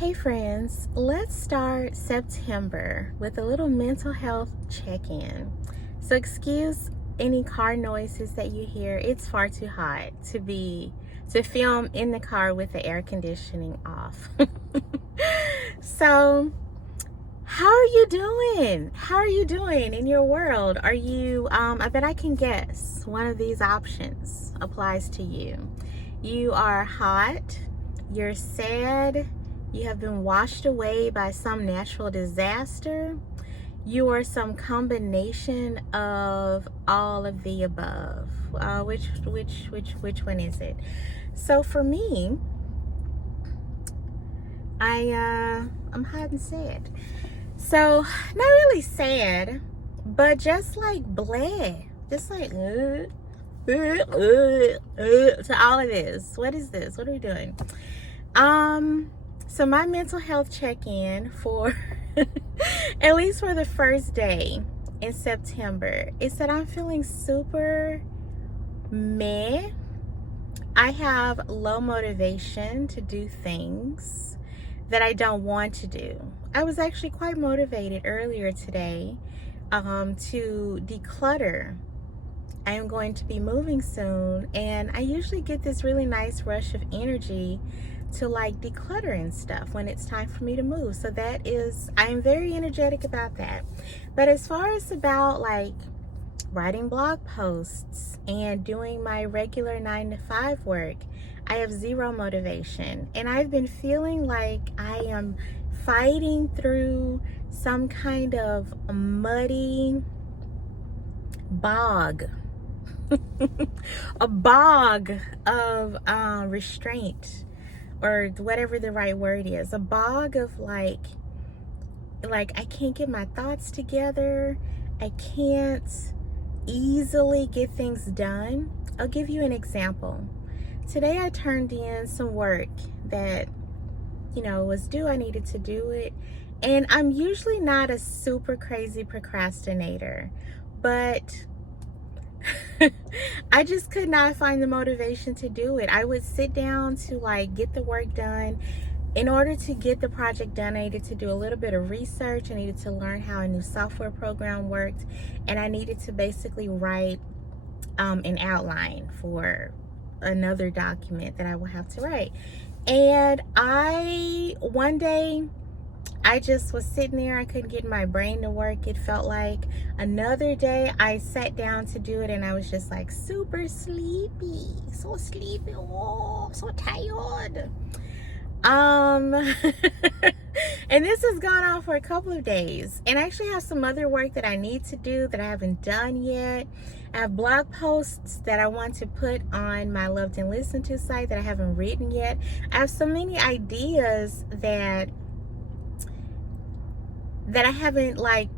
Hey friends, let's start September with a little mental health check-in. So excuse any car noises that you hear. It's far too hot to film in the car with the air conditioning off. So, how are you doing? How are you doing in your world? Are you I bet I can guess one of these options applies to you. You are hot, you're sad, you have been washed away by some natural disaster. You are some combination of all of the above. Which one is it? So for me, I'm hot and sad. So not really sad, but just like bleh, just like to all of this. What is this? What are we doing? So my mental health check-in for at least for the first day in September is that I'm feeling super meh. I have low motivation to do things that I don't want to do. I was actually quite motivated earlier today to declutter. I am going to be moving soon, and I usually get this really nice rush of energy to like decluttering stuff when it's time for me to move. So that is, I am very energetic about that. But as far as about like writing blog posts and doing my regular 9-to-5 work, I have zero motivation. And I've been feeling like I am fighting through some kind of muddy bog. A bog of restraint, or whatever the right word is. A bog of like I can't get my thoughts together. I can't easily get things done. I'll give you an example. Today I turned in some work that, was due. I needed to do it. And I'm usually not a super crazy procrastinator, but I just could not find the motivation to do it. I would sit down to like get the work done. In order to get the project done, I needed to do a little bit of research. I needed to learn how a new software program worked, and I needed to basically write an outline for another document that I will have to write. And one day I just was sitting there. I couldn't get my brain to work. It felt like another day. I sat down to do it, and I was just like super sleepy. So sleepy. Oh, so tired. And this has gone on for a couple of days. And I actually have some other work that I need to do that I haven't done yet. I have blog posts that I want to put on my Loved and Listened To site that I haven't written yet. I have so many ideas that I haven't like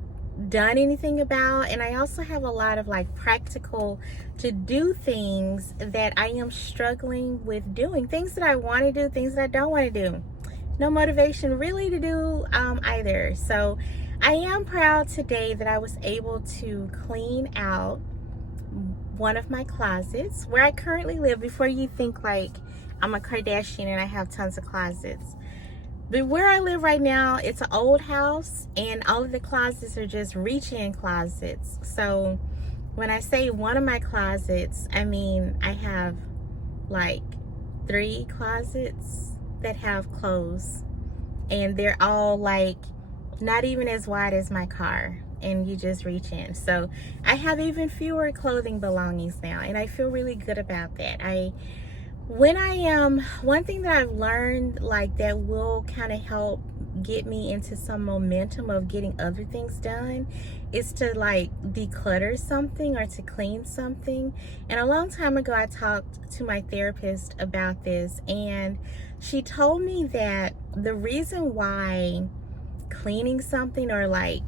done anything about. And I also have a lot of like practical to do things that I am struggling with doing. Things that I want to do, things that I don't want to do. No motivation really to do either. So I am proud today that I was able to clean out one of my closets where I currently live. Before you think like I'm a Kardashian and I have tons of closets. But where I live right now, it's an old house, and all of the closets are just reach-in closets. So when I say one of my closets, I mean I have like 3 closets that have clothes, and they're all like not even as wide as my car, and you just reach in. So I have even fewer clothing belongings now, and I feel really good about that. One thing that I've learned like that will kind of help get me into some momentum of getting other things done is to like declutter something or to clean something. And a long time ago, I talked to my therapist about this, and she told me that the reason why cleaning something or like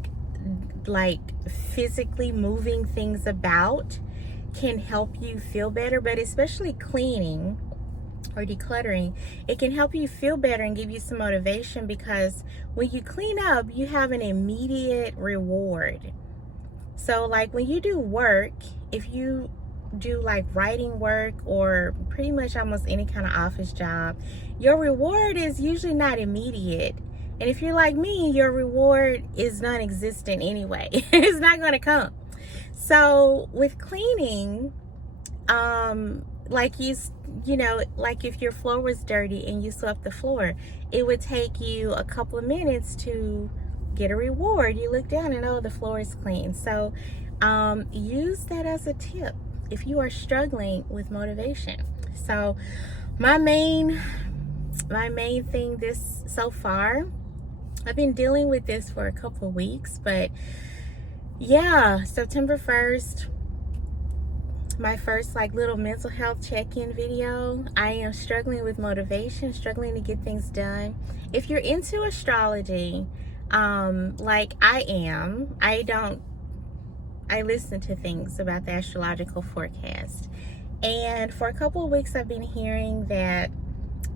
physically moving things about can help you feel better, but especially cleaning or decluttering, it can help you feel better and give you some motivation, because when you clean up, you have an immediate reward. So like when you do work, if you do like writing work or pretty much almost any kind of office job, your reward is usually not immediate. And if you're like me, your reward is non-existent anyway. It's not going to come. So with cleaning, like like if your floor was dirty and you swept the floor, it would take you a couple of minutes to get a reward. You look down and, oh, the floor is clean. So use that as a tip if you are struggling with motivation. So my main thing this so far, I've been dealing with this for a couple of weeks, but yeah, September 1st, my first like little mental health check-in video. I am struggling with motivation, struggling to get things done. If you're into astrology, like I am, I listen to things about the astrological forecast, and for a couple of weeks I've been hearing that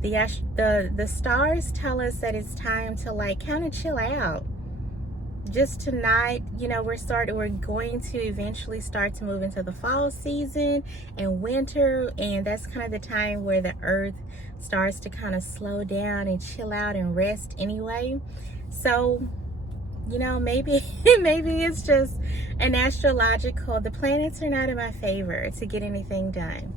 the stars tell us that it's time to like kind of chill out, just to not, we're going to eventually start to move into the fall season and winter, and that's kind of the time where the earth starts to kind of slow down and chill out and rest anyway. So maybe it's just an astrological, the planets are not in my favor to get anything done.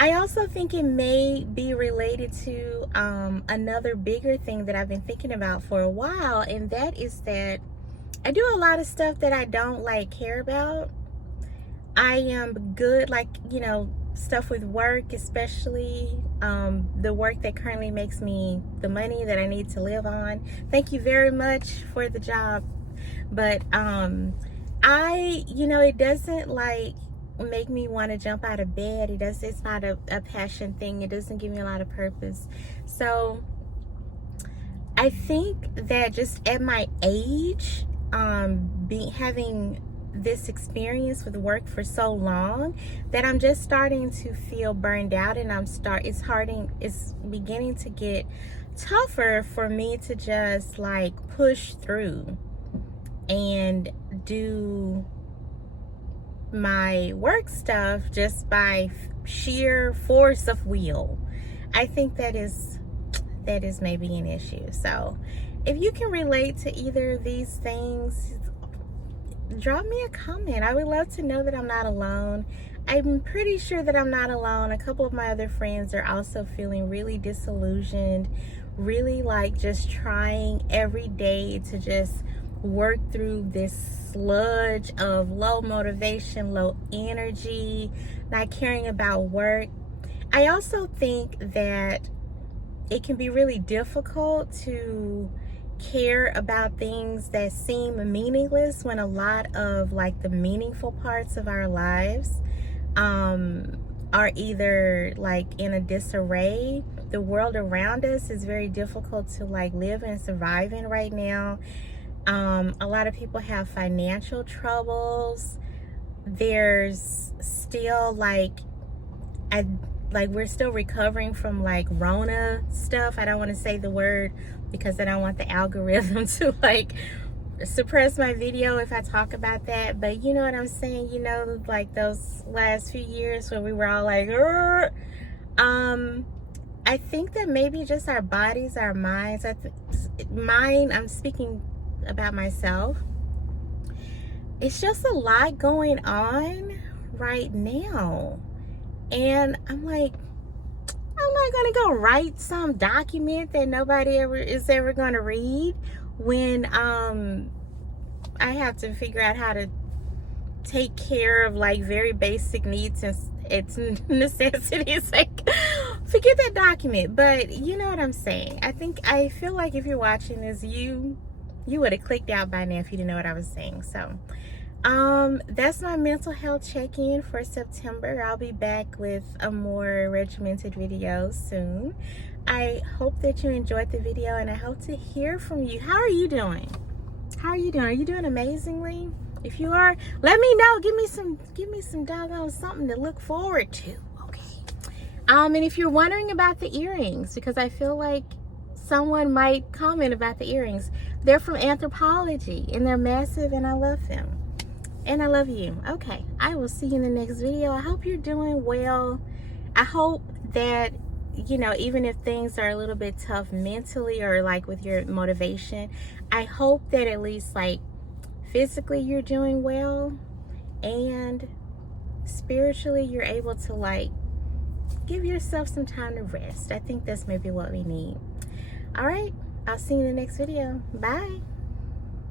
I also think it may be related to another bigger thing that I've been thinking about for a while, and that is that I do a lot of stuff that I don't like care about. I am good, like, stuff with work, especially the work that currently makes me the money that I need to live on. Thank you very much for the job. But it doesn't like make me want to jump out of bed. It's not a passion thing. It doesn't give me a lot of purpose. So I think that just at my age, having this experience with work for so long, that I'm just starting to feel burned out, and it's beginning to get tougher for me to just like push through and do my work stuff just by sheer force of will. I think that is maybe an issue. So if you can relate to either of these things, drop me a comment. I would love to know that I'm not alone. I'm pretty sure that I'm not alone. A couple of my other friends are also feeling really disillusioned, really like just trying every day to just work through this sludge of low motivation, low energy, not caring about work. I also think that it can be really difficult to care about things that seem meaningless when a lot of like the meaningful parts of our lives are either like in a disarray. The world around us is very difficult to like live and survive in right now. A lot of people have financial troubles. There's still we're still recovering from like Rona stuff. I don't want to say the word because I don't want the algorithm to like suppress my video if I talk about that. But you know what I'm saying? Like those last few years when we were all like, I think that maybe just our bodies, our minds, I'm speaking about myself. It's just a lot going on right now. And I'm like, I'm not gonna go write some document that nobody is ever gonna read when I have to figure out how to take care of like very basic needs and its necessities. Like, forget that document. But you know what I'm saying. I feel like if you're watching this, you would have clicked out by now if you didn't know what I was saying. So that's my mental health check-in for September. I'll be back with a more regimented video soon. I hope that you enjoyed the video, and I hope to hear from you. How are you doing? Are you doing amazingly? If you are, let me know. Give me some doggone something to look forward to. Okay. And if you're wondering about the earrings, because I feel like someone might comment about the earrings, they're from Anthropology and they're massive and I love them. and I love you. Okay, I will see you in the next video. I hope you're doing well. I hope that, you know, even if things are a little bit tough mentally or like with your motivation, I hope that at least like physically you're doing well, and spiritually you're able to like give yourself some time to rest. I think that's maybe what we need. All right, I'll see you in the next video. Bye.